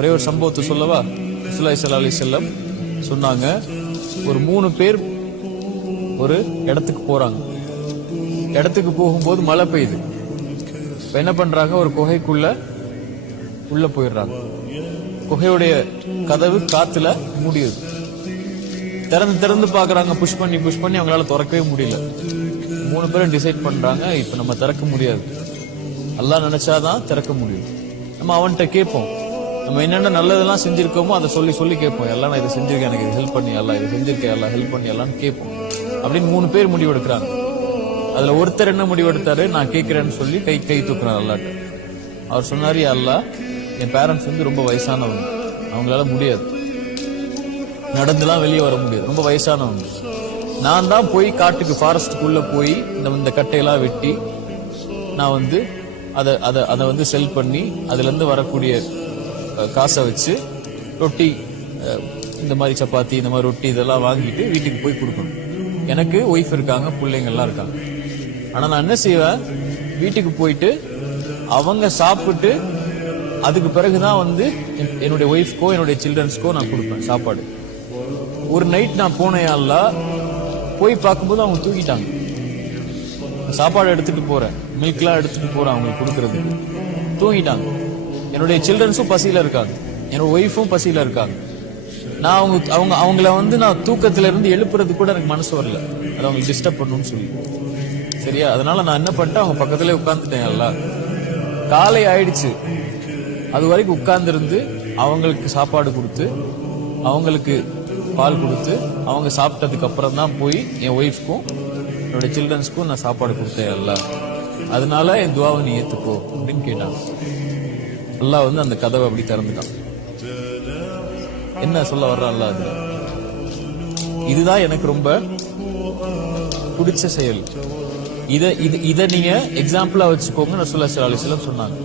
ஒரே ஒரு சம்பவத்தை சொல்லவா? ரசூலுல்லாஹி ஸல்லல்லாஹு அலைஹி வஸல்லம் சொன்னாங்க, ஒரு 3 பேர் ஒரு இடத்துக்கு போறாங்க. இடத்துக்கு போகும்போது மழை பெய்யுது. இப்ப என்ன பண்றாங்க, ஒரு குகைக்குள்ள உள்ள போயிடுறாங்க. குகையுடைய கதவு காத்துல மூடியது. திறந்து திறந்து பாக்குறாங்க, புஷ் பண்ணி அவங்களால திறக்கவே முடியல. 3 பேரும் டிசைட் பண்றாங்க, இப்ப நம்ம திறக்க முடியாது, அல்லாஹ் நினைச்சாதான் திறக்க முடியும். நம்ம அவன்கிட்ட கேட்போம், நம்ம என்னென்ன நல்லதெல்லாம் செஞ்சிருக்கோமோ அதை சொல்லி சொல்லி கேட்போம். எல்லாம் நான் இதை செஞ்சிருக்கேன், எனக்கு இது ஹெல்ப் பண்ணி, எல்லாம் இது செஞ்சிருக்கேன், எல்லாம் ஹெல்ப் பண்ணி எல்லாம்னு கேட்போம். அப்படின்னு 3 பேர் முடிவெடுக்கிறாங்க. அதுல ஒருத்தர் என்ன முடிவெடுத்தாரு, நான் கேட்கிறேன்னு சொல்லி கை தூக்குறாரு அல்லாட்ட. அவர் சொன்னாரு, அல்லாஹ், என் பேரண்ட்ஸ் வந்து ரொம்ப வயசானவங்க, அவங்களால முடியாது, நடந்துலாம் வெளியே வர முடியாது, ரொம்ப வயசானவங்க. நான் தான் போய் காட்டுக்கு ஃபாரஸ்டுக்குள்ள போய் இந்த கட்டையெல்லாம் வெட்டி நான் வந்து அதை வந்து செல் பண்ணி அதுல இருந்து வரக்கூடிய காசை வச்சு ரொட்டி, இந்த மாதிரி சப்பாத்தி, இந்த மாதிரி ரொட்டி இதெல்லாம் வாங்கிட்டு வீட்டுக்கு போய் கொடுக்கணும். எனக்கு ஒய்ஃப் இருக்காங்க, பிள்ளைங்க எல்லாம் இருக்காங்க. ஆனா நான் என்ன செய்வேன், வீட்டுக்கு போயிட்டு அவங்க சாப்பிட்டு அதுக்கு பிறகுதான் வந்து என்னுடைய ஒய்ஃப்கோ என்னுடைய சில்ட்ரன்ஸ்க்கோ நான் கொடுப்பேன் சாப்பாடு. ஒரு நைட் நான் போனேன், அல்லாஹ், போய் பார்க்கும்போது அவங்க தூக்கிட்டாங்க. சாப்பாடு எடுத்துட்டு போறேன், மில்க்லாம் எடுத்துட்டு போறேன் அவங்களுக்கு கொடுக்கறதுக்கு, தூங்கிட்டாங்க. என்னுடைய சில்ட்ரன்ஸும் பசியில இருக்காங்க, என்னோட ஒய்ஃபும் பசியில இருக்காங்க. நான் அவங்கள வந்து நான் தூக்கத்துல இருந்து எழுப்புறது கூட எனக்கு மனசு வரல, அதை அவங்களுக்கு டிஸ்டர்ப் பண்ணணும்னு சொல்லி. சரியா? அதனால நான் என்ன பண்ணிட்டேன், அவங்க பக்கத்திலே உட்கார்ந்துட்டேன். எல்லாம் காலை ஆயிடுச்சு, அது வரைக்கும் உட்கார்ந்து இருந்து அவங்களுக்கு சாப்பாடு கொடுத்து அவங்களுக்கு பால் கொடுத்து அவங்க சாப்பிட்டதுக்கு அப்புறம் தான் போய் என் ஒய்ஃப்க்கும் என்னோட சில்ட்ரன்ஸ்க்கும் நான் சாப்பாடு கொடுத்தேன். எல்லாம் அதனால என் துவாவை நீ ஏத்துக்கோ அப்படின்னு கேட்டாங்க. அல்லாஹ் வந்து அந்த கதவை அப்படி திறந்துட்டான். என்ன சொல்ல வர்ற அல்லாஹ், அது இதுதான் எனக்கு ரொம்ப பிடிச்ச செயல். இத நீங்க எக்ஸாம்பிளா வச்சுக்கோங்க. ரசூலுல்லாஹி ஸல்லல்லாஹு அலைஹி வஸல்லம் சொன்னாங்க.